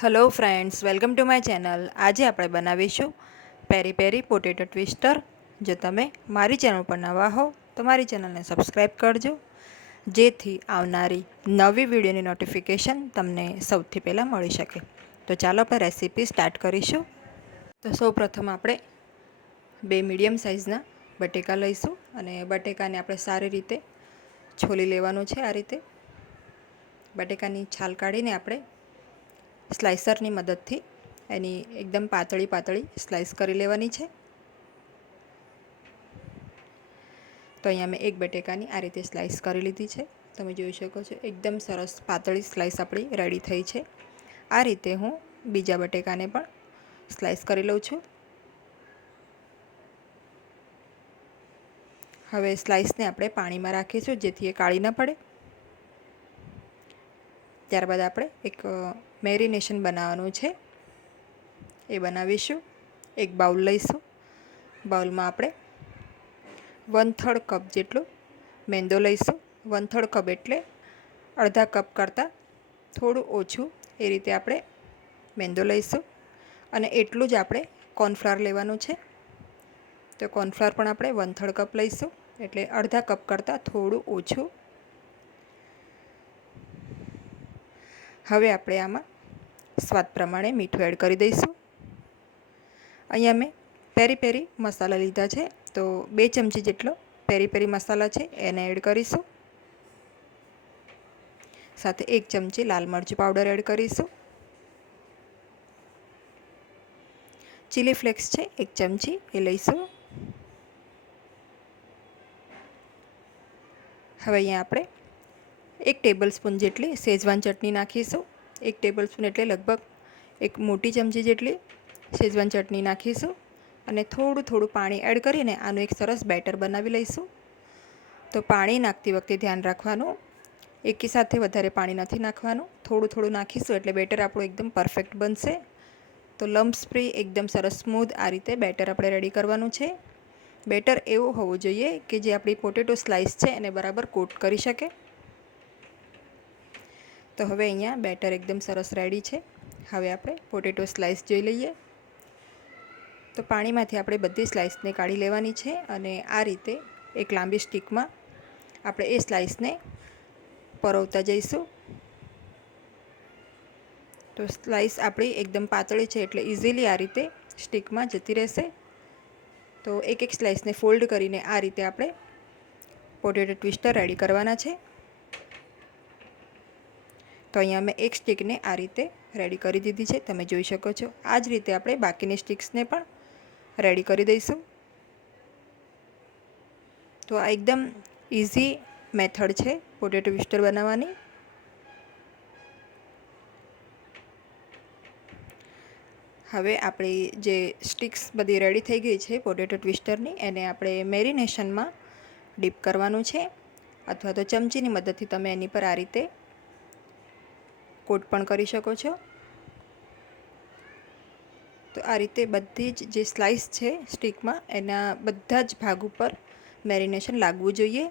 Hello friends welcome to my channel આજે આપણે બનાવીશું પેરી પેરી પોટેટો ટ્વિસ્ટર. જો તમે મારી ચેનલ પર નવા હો, તો મારી ચેનલને સબસ્ક્રાઈબ કરજો. જેથી આવનારી નવી વિડીયોની નોટિફિકેશન તમને સૌથી પહેલાં મળી શકે. તો ચાલો આપણે રેસીપી સ્ટાર્ટ કરીશું. તો સૌ પ્રથમ આપણે બે મીડિયમ સાઇઝના બટેકા લઈશું અને બટેકાને આપણે સારી રીતે છોલી લેવાનું છે આ રીતે. બટેકાની છાલ કાઢીને આપણે સ્લાઇસરની મદદથી એની એકદમ પાતળી પાતળી સ્લાઇસ કરી લેવાની છે. તો અહીંયા મેં એક બટેકાની આ રીતે સ્લાઇસ કરી લીધી છે. તમે જોઈ શકો છો, એકદમ સરસ પાતળી સ્લાઇસ આપણી રેડી થઈ છે. આ રીતે હું બીજા બટેકાને પણ સ્લાઇસ કરી લઉં છું. હવે સ્લાઇસને આપણે પાણીમાં રાખીશું જેથી એ કાળી ન પડે. ત્યારબાદ આપણે એક મેરિનેશન બનાવવાનું છે. એ બનાવીશું. એક બાઉલ લઈશું. બાઉલમાં આપણે વન થર્ડ કપ જેટલું મેંદો લઈશું. વન થર્ડ કપ એટલે અડધા કપ કરતાં થોડું ઓછું એ રીતે આપણે મેંદો લઈશું. અને એટલું જ આપણે કોર્નફ્લાવર લેવાનું છે. તો કોર્નફ્લાવર પણ આપણે વન થર્ડ કપ લઈશું. એટલે અડધા કપ કરતાં થોડું ઓછું હવે આપણે આમાં સ્વાદ પ્રમાણે મીઠું એડ કરી દઈશું. અહીંયા મેં પેરી પેરી મસાલા લીધા છે, તો બે ચમચી જેટલો પેરી પેરી મસાલા છે, એને એડ કરીશું. સાથે એક ચમચી લાલ મરચું પાવડર એડ કરીશું. ચીલી ફ્લેક્સ છે, એક ચમચી, એ લઈશું. હવે અહીંયા આપણે એક ટેબલ સ્પૂન જેટલી શેઝવાન ચટણી નાખીશું. એક ટેબલ સ્પૂન એટલે લગભગ એક મોટી ચમચી જેટલી શેઝવાન ચટણી નાખીશું અને થોડું થોડું પાણી એડ કરીને આનું એક સરસ બેટર બનાવી લઈશું. તો પાણી નાખતી વખતે ધ્યાન રાખવાનું. એકી સાથે વધારે પાણી નથી નાખવાનું. થોડું થોડું નાખીશું એટલે બેટર આપણું એકદમ પરફેક્ટ બનશે. તો લમ્પ્સ ફ્રી, એકદમ સરસ સ્મૂધ આ રીતે બેટર આપણે રેડી કરવાનું છે. બેટર એવું હોવું જોઈએ કે જે આપણી પોટેટો સ્લાઇસ છે એને બરાબર કોટ કરી શકે. તો હવે અહીંયા બેટર એકદમ સરસ રેડી છે. હવે આપણે પોટેટો સ્લાઇસ જોઈ લઈએ. તો પાણીમાંથી આપણે બધી સ્લાઇસને કાઢી લેવાની છે અને આ રીતે એક લાંબી સ્ટીકમાં આપણે એ સ્લાઇસને પરોવતા જઈશું. તો સ્લાઇસ આપણી એકદમ પાતળી છે એટલે ઇઝીલી આ રીતે સ્ટીકમાં જતી રહેશે. તો એક એક સ્લાઇસને ફોલ્ડ કરીને આ રીતે આપણે પોટેટો ટ્વિસ્ટર રેડી કરવાના છે. તો અહીંયા મેં એક સ્ટીકને આ રીતે રેડી કરી દીધી છે. તમે જોઈ શકો છો. આ જ રીતે આપણે બાકીની સ્ટિક્સને પણ રેડી કરી દઈશું. તો આ એકદમ ઇઝી મેથડ છે પોટેટો વિસ્ટર બનાવવાની. હવે આપણી જે સ્ટિક્સ બધી રેડી થઈ ગઈ છે પોટેટો ટ્વિસ્ટરની, એને આપણે મેરિનેશનમાં ડીપ કરવાનું છે. અથવા તો ચમચીની મદદથી તમે એની પર આ રીતે કોટ પણ કરી શકો છો. તો આ રીતે બધી જ જે સ્લાઇસ છે સ્ટીકમાં એના બધા જ ભાગ ઉપર મેરિનેશન લાગવું જોઈએ.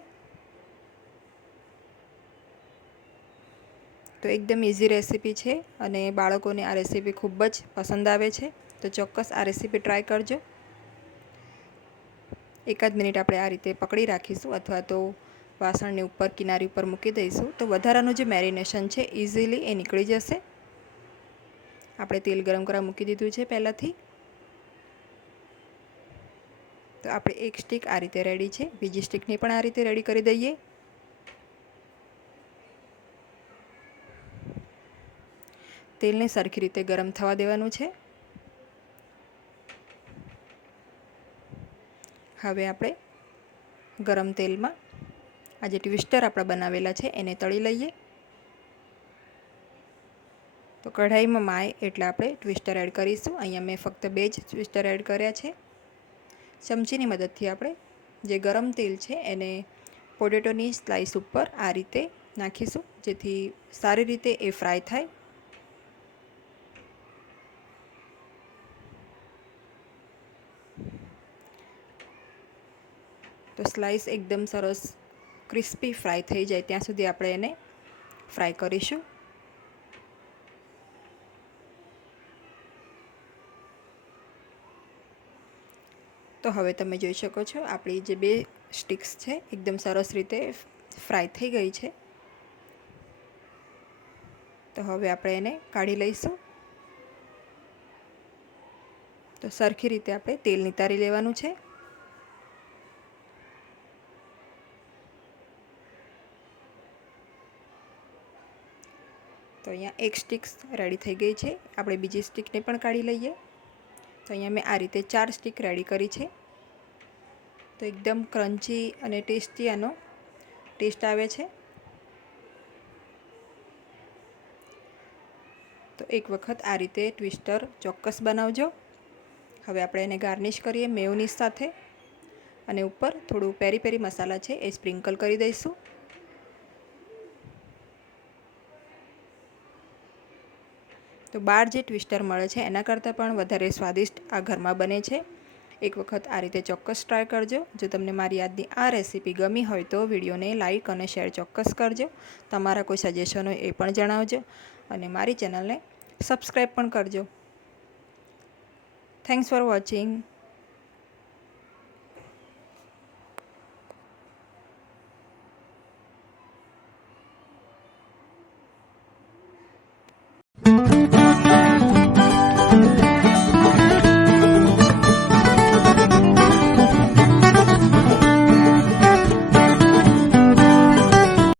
તો એકદમ ઇઝી રેસીપી છે અને બાળકોને આ રેસીપી ખૂબ જ પસંદ આવે છે. તો ચોક્કસ આ રેસીપી ટ્રાય કરજો. એકાદ મિનિટ આપણે આ રીતે પકડી રાખીશું અથવા તો વાસણની ઉપર કિનારી ઉપર મૂકી દઈશું. તો વધારાનું જે મેરિનેશન છે ઇઝીલી એ નીકળી જશે. આપણે તેલ ગરમ કરવા મૂકી દીધું છે પહેલાંથી. તો આપણે એક સ્ટીક આ રીતે રેડી છે. બીજી સ્ટીકની પણ આ રીતે રેડી કરી દઈએ. તેલને સરખી રીતે ગરમ થવા દેવાનું છે. હવે આપણે ગરમ તેલમાં આ જે ટ્વિસ્ટર આપણા બનાવેલા છે, એને તળી લઈએ. તો કઢાઈમાં માય એટલે આપણે ટ્વિસ્ટર એડ કરીશું. અહીંયા મેં ફક્ત બે જ ટ્વિસ્ટર એડ કર્યા છે. ચમચીની મદદથી આપણે જે ગરમ તેલ છે, એને પોટેટોની સ્લાઇસ ઉપર આ રીતે નાખીશું, જેથી સારી રીતે એ ફ્રાય થાય. તો સ્લાઇસ એકદમ સરસ ક્રિસ્પી ફ્રાય થઈ જાય ત્યાં સુધી આપણે એને ફ્રાય કરીશું. તો હવે તમે જોઈ શકો છો, આપણી જે બે સ્ટિક્સ છે, એકદમ સરસ રીતે ફ્રાય થઈ ગઈ છે. તો હવે આપણે એને કાઢી લઈશું. તો સરખી રીતે આપણે તેલ નિતારી લેવાનું છે. તો અહીંયા એક સ્ટિક્સ રેડી થઈ ગઈ છે. આપણે બીજી સ્ટિકને પણ કાઢી લઈએ. તો અહીંયા મેં આ રીતે ચાર સ્ટિક રેડી કરી છે. તો એકદમ ક્રન્ચી અને ટેસ્ટી આનો ટેસ્ટ આવે છે. તો એક વખત આ રીતે ટ્વિસ્ટર ચોક્કસ બનાવજો. હવે આપણે એને ગાર્નિશ કરીએ મેયોનીઝ સાથે. અને ઉપર થોડું પેરી પેરી મસાલા છે એ સ્પ્રિંકલ કરી દઈશું. તો બહાર જે ટ્વિસ્ટર મળે છે, એના કરતાં પણ વધારે સ્વાદિષ્ટ આ ઘરમાં બને છે. એક વખત આ રીતે ચોક્કસ ટ્રાય કરજો. જો તમને મારી આજની આ રેસીપી ગમી હોય તો વિડીયોને લાઇક અને શેર ચોક્કસ કરજો. તમારા કોઈ સજેશન હોય એ પણ જણાવજો. અને મારી ચેનલને સબસ્ક્રાઈબ પણ કરજો. Thanks for watching